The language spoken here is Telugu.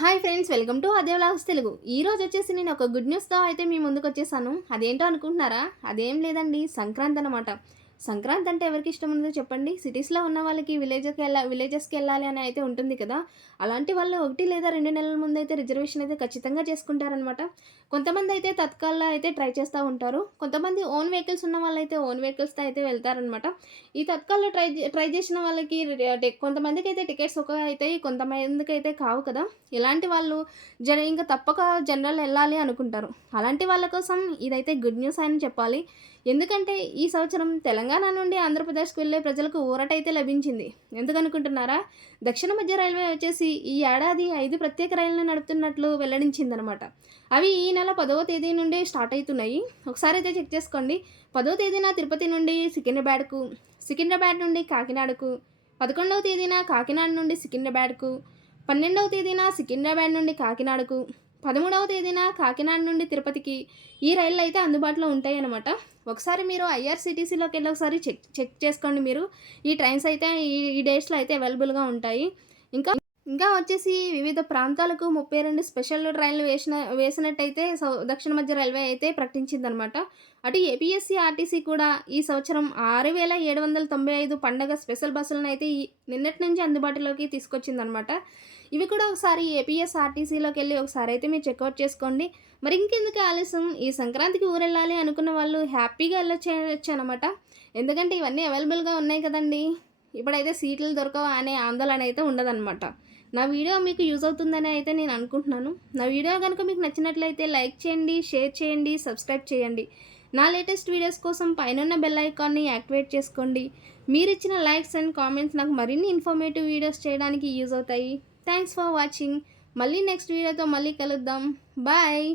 హాయ్ ఫ్రెండ్స్, వెల్కమ్ టు అదే వ్లాగ్స్ తెలుగు. ఈరోజు వచ్చేసి నేను ఒక గుడ్ న్యూస్తో అయితే మీ ముందుకు వచ్చేసాను. అదేంటో అనుకుంటున్నారా? అదేం లేదండి, సంక్రాంతి అనమాట. సంక్రాంతి అంటే ఎవరికి ఇష్టం ఉండదో చెప్పండి. సిటీస్లో ఉన్న వాళ్ళకి విలేజెస్కి వెళ్ళాలి అని అయితే ఉంటుంది కదా. అలాంటి వాళ్ళు 1 లేదా 2 నెలల ముందు అయితే రిజర్వేషన్ అయితే ఖచ్చితంగా చేసుకుంటారనమాట. కొంతమంది అయితే తత్కాల్లో అయితే ట్రై చేస్తూ ఉంటారు. కొంతమంది ఓన్ వెహికల్స్ ఉన్న వాళ్ళైతే ఓన్ వెహికల్స్తో అయితే వెళ్తారనమాట. ఈ తత్కాల్లో ట్రై చేసిన వాళ్ళకి కొంతమందికి అయితే టికెట్స్ ఒక అవుతాయి, కొంతమందికి అయితే కావు కదా. ఇలాంటి వాళ్ళు ఇంకా తప్పక జనరల్ వెళ్ళాలి అనుకుంటారు. అలాంటి వాళ్ళ కోసం ఇదైతే గుడ్ న్యూస్ అని చెప్పాలి. ఎందుకంటే ఈ సంవత్సరం తెలంగాణ నుండి ఆంధ్రప్రదేశ్కి వెళ్ళే ప్రజలకు ఊరటైతే లభించింది. ఎందుకనుకుంటున్నారా? దక్షిణ మధ్య రైల్వే వచ్చేసి ఈ ఏడాది 5 ప్రత్యేక రైళ్లను నడుపుతున్నట్లు వెల్లడించిందనమాట. అవి ఈ నెల 10వ తేదీ నుండి స్టార్ట్ అవుతున్నాయి. ఒకసారి అయితే చెక్ చేసుకోండి. 10వ తేదీన తిరుపతి నుండి సికింద్రాబాద్కు, సికింద్రాబాద్ నుండి కాకినాడకు, 11వ తేదీన కాకినాడ నుండి సికింద్రాబాద్కు, 12వ తేదీన సికింద్రాబాద్ నుండి కాకినాడకు, 13వ తేదీన కాకినాడ నుండి తిరుపతికి ఈ రైళ్ళు అయితే అందుబాటులో ఉంటాయి అన్నమాట. ఒకసారి మీరు ఐఆర్సీటీసీలోకి వెళ్ళి ఒకసారి చెక్ చేసుకోండి. మీరు ఈ ట్రైన్స్ అయితే ఈ డేస్లో అయితే అవైలబుల్గా ఉంటాయి. ఇంకా ఇంకా వచ్చేసి వివిధ ప్రాంతాలకు 32 స్పెషల్ ట్రైన్లు వేసినట్టయితే దక్షిణ మధ్య రైల్వే అయితే ప్రకటించిందనమాట. అటు ఏపీఎస్సీ ఆర్టీసీ కూడా ఈ సంవత్సరం 6795 పండగ స్పెషల్ బస్సులను అయితే నిన్నటి నుంచి అందుబాటులోకి తీసుకొచ్చిందనమాట. ఇవి కూడా ఒకసారి ఏపీఎస్ఆర్టీసీలోకి వెళ్ళి ఒకసారి అయితే మీరు చెక్అవుట్ చేసుకోండి. మరి ఇంకెందుకు ఆలస్యం, ఈ సంక్రాంతికి ఊరెళ్ళాలి అనుకున్న వాళ్ళు హ్యాపీగా వెళ్ళొచ్చు అనమాట. ఎందుకంటే ఇవన్నీ అవైలబుల్గా ఉన్నాయి కదండి. ఇప్పుడైతే సీట్లు దొరకవు అనే ఆందోళన అయితే ఉండదన్నమాట. నా వీడియో మీకు యూజ్ అవుతుందని అయితే నేను అనుకుంటున్నాను. నా వీడియో కనుక మీకు నచ్చినట్లయితే లైక్ చేయండి, షేర్ చేయండి, సబ్స్క్రైబ్ చేయండి. నా లేటెస్ట్ వీడియోస్ కోసం పైనున్న బెల్ ఐకాన్ని యాక్టివేట్ చేసుకోండి. మీరు ఇచ్చిన లైక్స్ అండ్ కామెంట్స్ నాకు మరిన్ని ఇన్ఫర్మేటివ్ వీడియోస్ చేయడానికి యూజ్ అవుతాయి. Thanks for watching. మళ్ళీ నెక్స్ట్ వీడియోతో మళ్ళీ కలుద్దాం. బాయ్.